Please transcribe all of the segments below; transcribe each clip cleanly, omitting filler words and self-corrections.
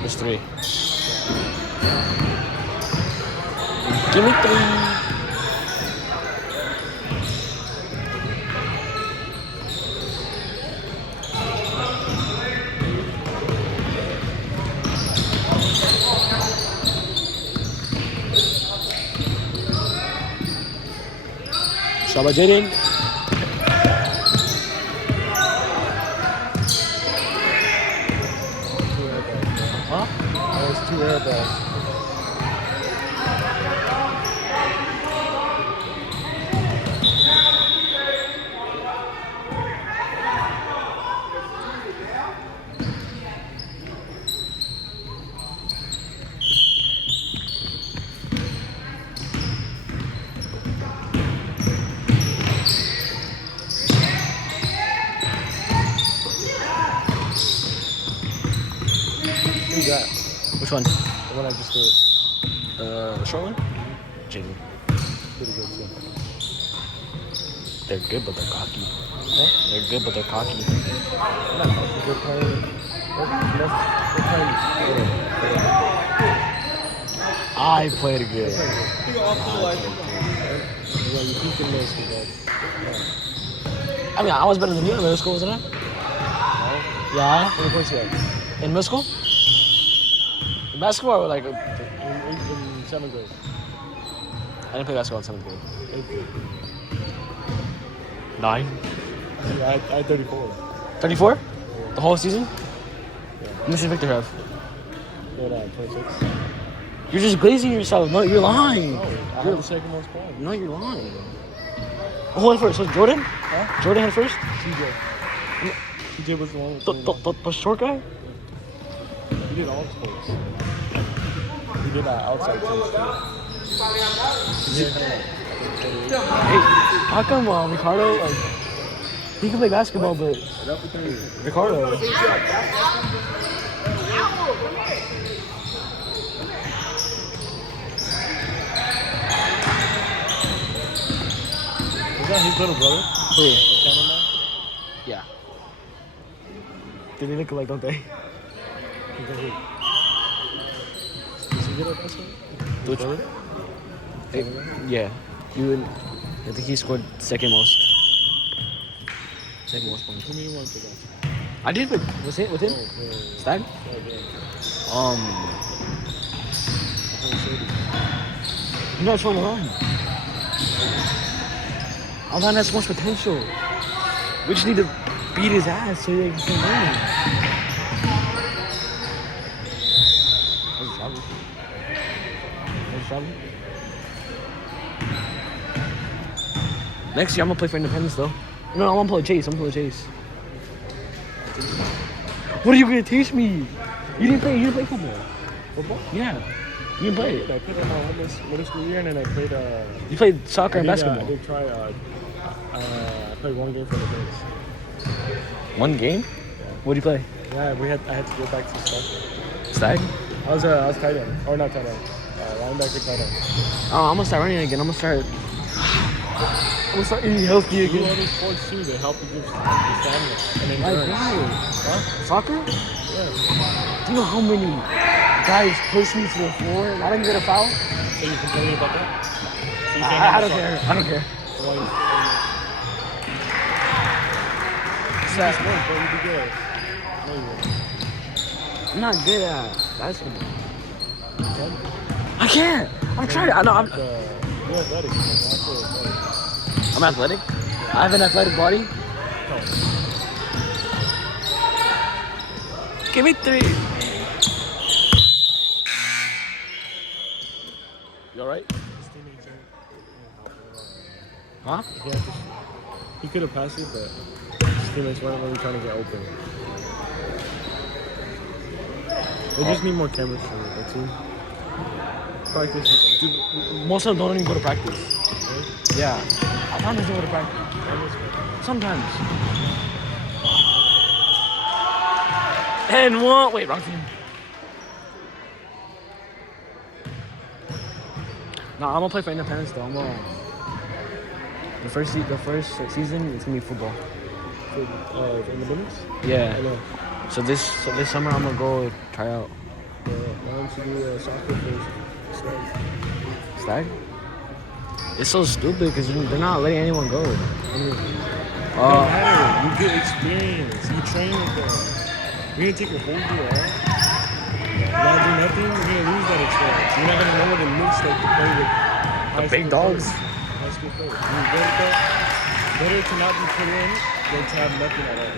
There's 3. Give me 3. Shaba Jaden. Huh? That was 2 air balls. Who's that? Which one? The one I just did. The short one? Jaden. Pretty good too. They're good, but they're cocky. Huh? They're good, but they're cocky. They're playing. They're playing. I played good. Yeah, you peaked in middle school, bud. I mean, I was better than you in middle school, wasn't I? No? Yeah. How many points you have? In middle school? In basketball, or like In 7th grade. I didn't play basketball in 7th grade. 8th grade. 9. Yeah, I had 34. 34? The whole season? Yeah. How much did Victor have? What, 26? You're just glazing yourself. No, you're lying. No, I had the second most points. No, you're lying. Who went first? Was it Jordan? Huh? Jordan had first? TJ. TJ was the one with The short guy? He did all sports. He did outside sports too. Hey, how come Ricardo, like, he can play basketball, but Ricardo. Was that his little brother? Who? The cameraman? Yeah. They look alike, don't they? He's like, is he good at basketball? Which one? Yeah. You and I think he scored second most. Second most points. Who do you want to go? I did with him? Stag? You're not trying to run. Alon has so much potential. We just need to beat his ass so he can win. Next year, I'm gonna play for Independence, though. No, I'm gonna play Chase. What are you gonna teach me? You didn't play football. Football? Yeah. You didn't play it. I played in my middle school year, and then I played. You played soccer and basketball. I did try. I played one game for the Bills. One game? Yeah. What did you play? Yeah, I had to go back to stuff. Stag? I was tight end, or not tight end, linebacker tight end. Oh, I'm gonna start running again. I'm gonna start eating healthy You do again. other sports too. They help you give stamina and endurance. Like, why? Huh? Soccer? Yeah. Do you know how many guys push me to the floor and I didn't get a foul? So you're complaining about that? So you can't I have don't a care. soccer. I don't care. Why you- It's that Sport, bro, you'd be good. No, you wouldn't. I'm not good at basketball. Okay? I can't. I'm trying. I know. You're athletic. Like, natural athletic. I'm athletic. I have an athletic body. Give me 3. You alright? Huh? He could have passed it, but his teammates weren't really trying to get open. They just need more chemistry, the team. practice with them. Dude, most of them don't even go to practice. Really? Yeah. I find they don't go to practice. Sometimes. And one. Wait, wrong team. No, I'm gonna play for Independence though. The first season it's gonna be football. For Independence? Yeah. I know. So this summer I'm gonna go try out. Why don't you do soccer first? Stag? It's so stupid because they're not letting anyone go. It don't matter. You get experience. You train with them. You're gonna take your whole year off. Not do nothing. You're gonna lose that experience. You're not gonna know what it looks like to play with The big dogs. High school players. Better to not be put in than to have nothing at all.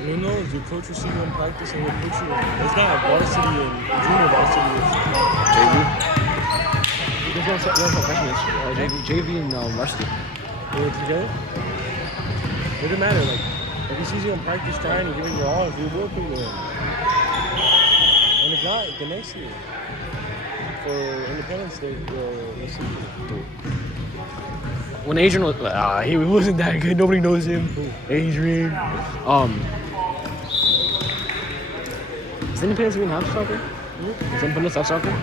And who knows? Your coach will see you in practice and will put you in. It's not varsity and junior varsity. It's JV. There's no freshmen. JV and varsity. They're together. It doesn't matter. Like, if he sees you in practice trying and giving your all, if you will put you in. And if not, the next year. For Independence Day, we'll see. When Adrian was, he wasn't that good. Nobody knows him. Adrian. Is Independence even have soccer? Does Independence have soccer?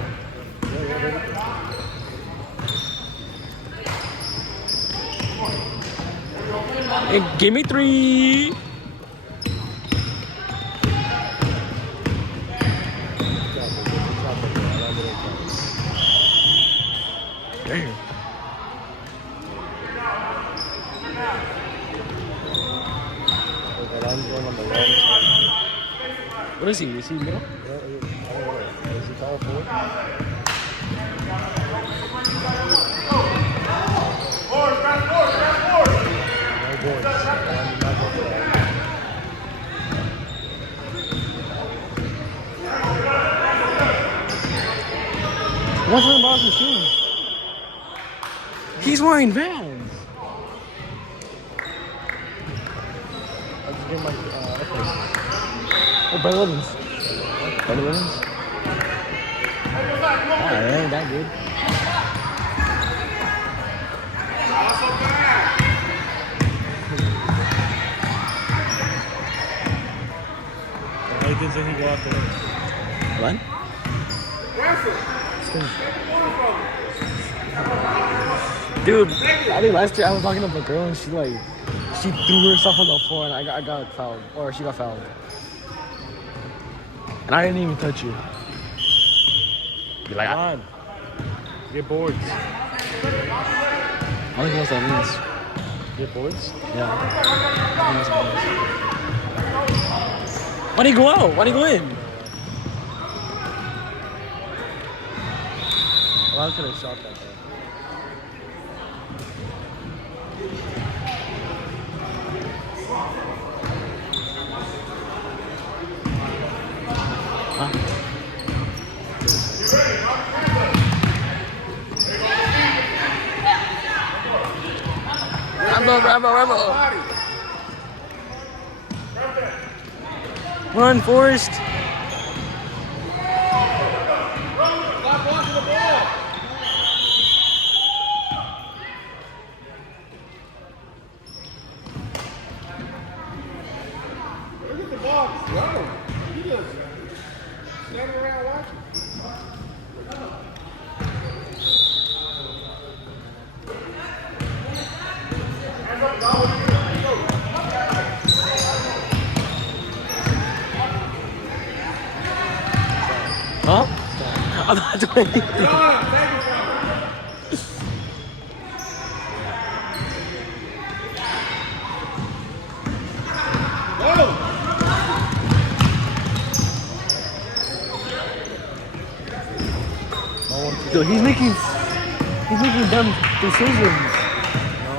Hey, give me 3. Damn. What is he? Is he middle? Is he power forward? What's the about his shoes? He's wearing Vans. I'll just get my upgrade. Oh, Brother Evans. Brother Evans? Oh, it ain't that good. How you think he go out there? What? Dude, I think last year I was talking to a girl and she threw herself on the floor and I got fouled. Or she got fouled. And I didn't even touch you. Be like, Come on. Get boards. I don't think that's what that means. Get boards? Yeah. Why'd he go out? Why'd he go in? Well, I could have shot that though. Rambo. Run, Forrest. Look at the ball. Go. He just standing around watching. Huh? I'm not doing anything. Dude, he's making dumb decisions. No.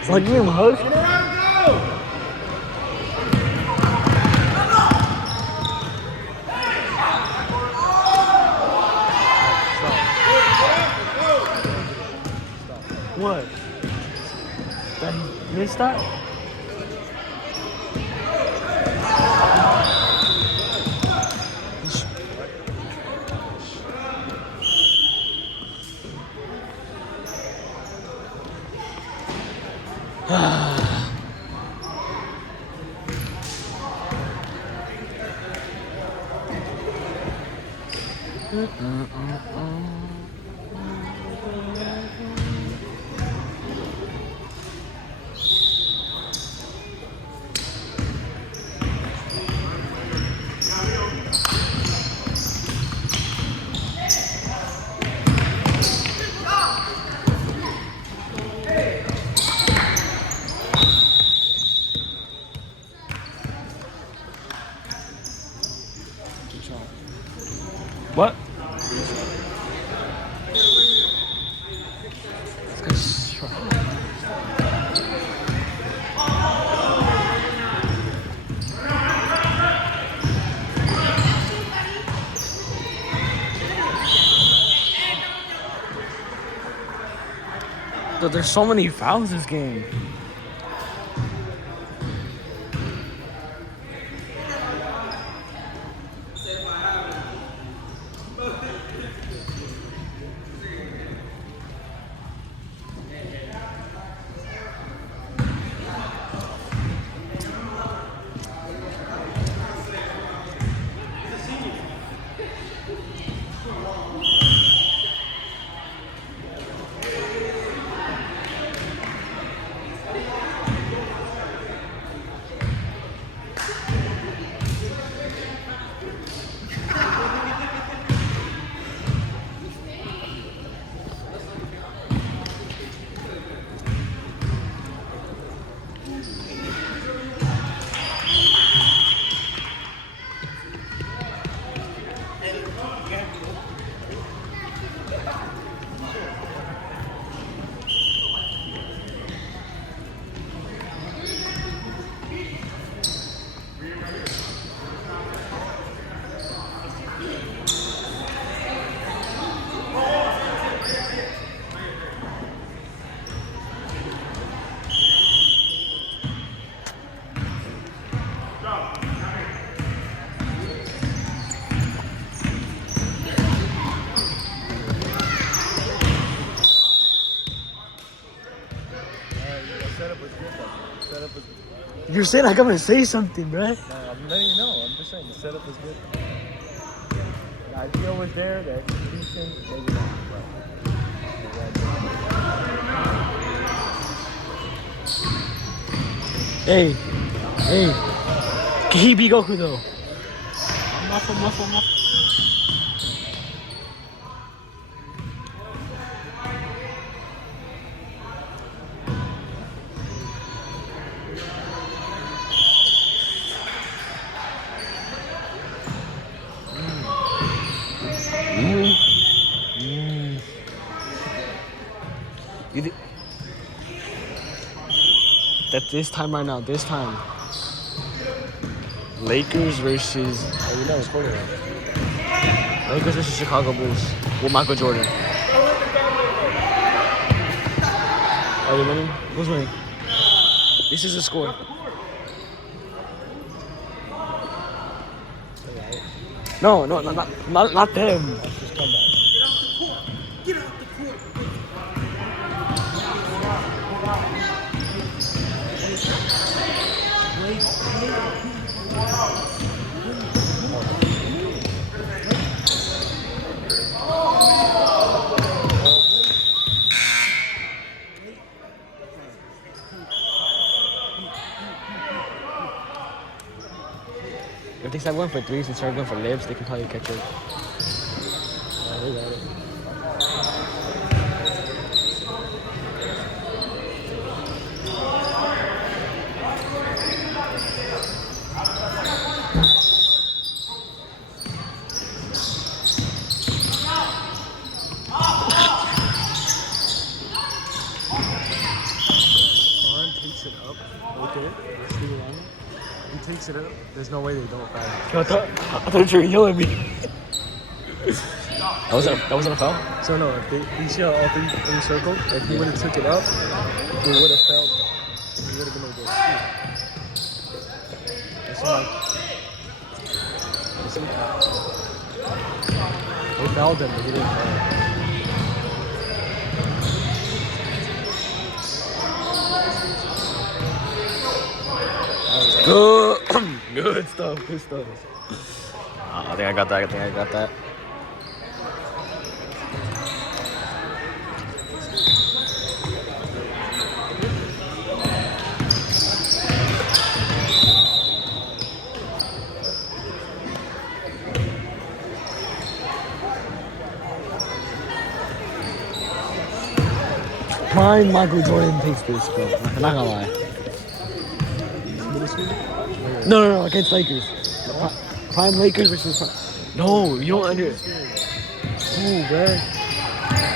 It's like giving him a hug. What? That he missed that? What? Dude, there's so many fouls this game. You're saying I'm gonna say something, bro. No, I'm letting you know. I'm just saying the setup was good. The idea was there. The execution, maybe not. Hey, can he be Goku though? Muffle. That this time right now, this time. Lakers versus Oh, you're not recording it. Lakers versus Chicago Bulls with Michael Jordan. Are they winning? Who's winning? This is the score. No, not them. Just come back. If they start going for threes and start going for libs, they can probably catch up. They got it. Takes it up right there. See around him? He takes it up. There's no way they don't foul. I thought you were yelling at me. That wasn't a foul? So no, if you see how all three in the circle, if he would have took it up, he would have failed. He would have been able to shoot. That's like, you see? They fouled him, but he didn't foul. Good stuff. I think I got that. Prime Michael Jordan takes this, bro. I'm not gonna lie. No, against Lakers. Prime Lakers versus Prime. No, you don't under. Ooh, bruh.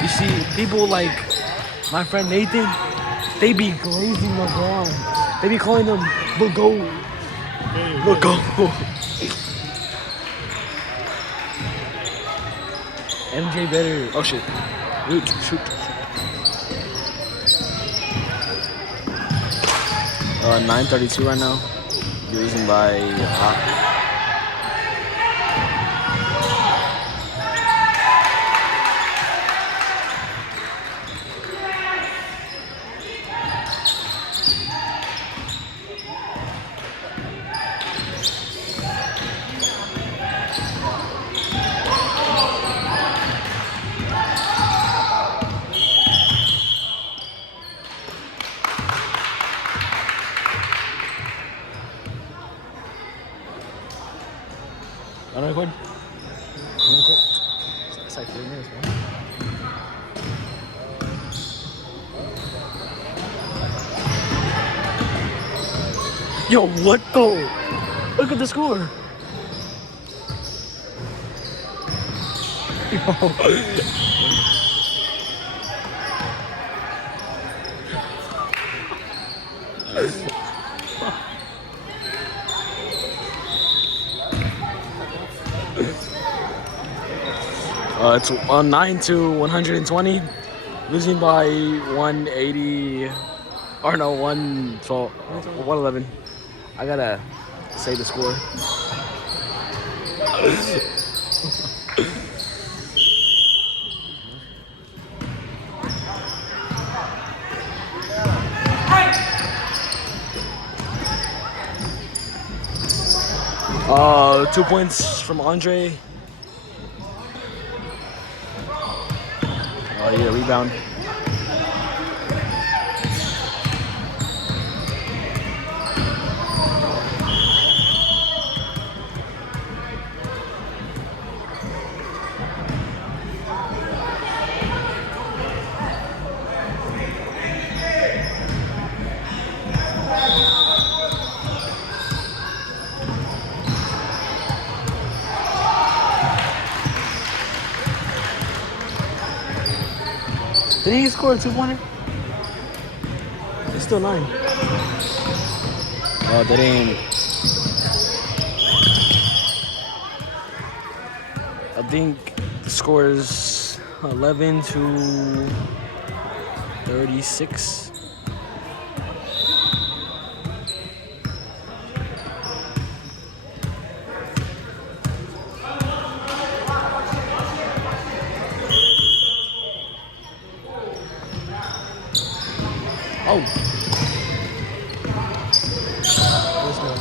You see, people like my friend Nathan, they be glazing LeBron. They be calling him the GOAT. The GOAT. MJ better. Oh shit. Shoot. 9:32 right now. You're losing by. On record? It's like 3 minutes, man. Yo, what the? Look at the score. It's 9 to 120, losing by 180, or no, 112, 111. I gotta say the score. Uh, 2 points from Andre. Oh yeah, rebound. Did he score a 2-pointer? It's still 9. Oh, that ain't. I think the score is 11 to 36. Oh. Let's go.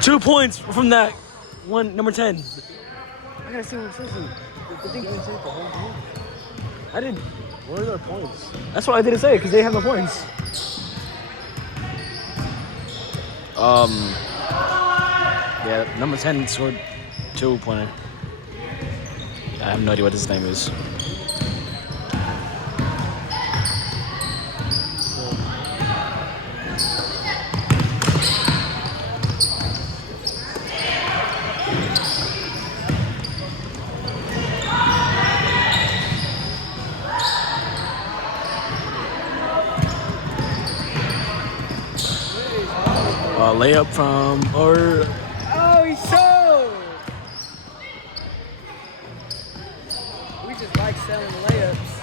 2 points from that one, number 10. I gotta see what it says. The thing didn't say it the whole game. I didn't. Where are their points? That's why I didn't say it, because they have no points. Yeah, number 10 scored 2-pointer. I have no idea what his name is. Layup from, or Oh, he's so. We just like selling layups.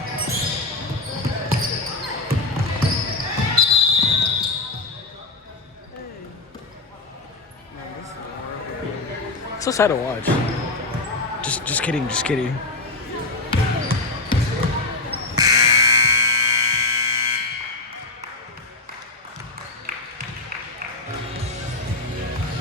so sad to watch. Just kidding.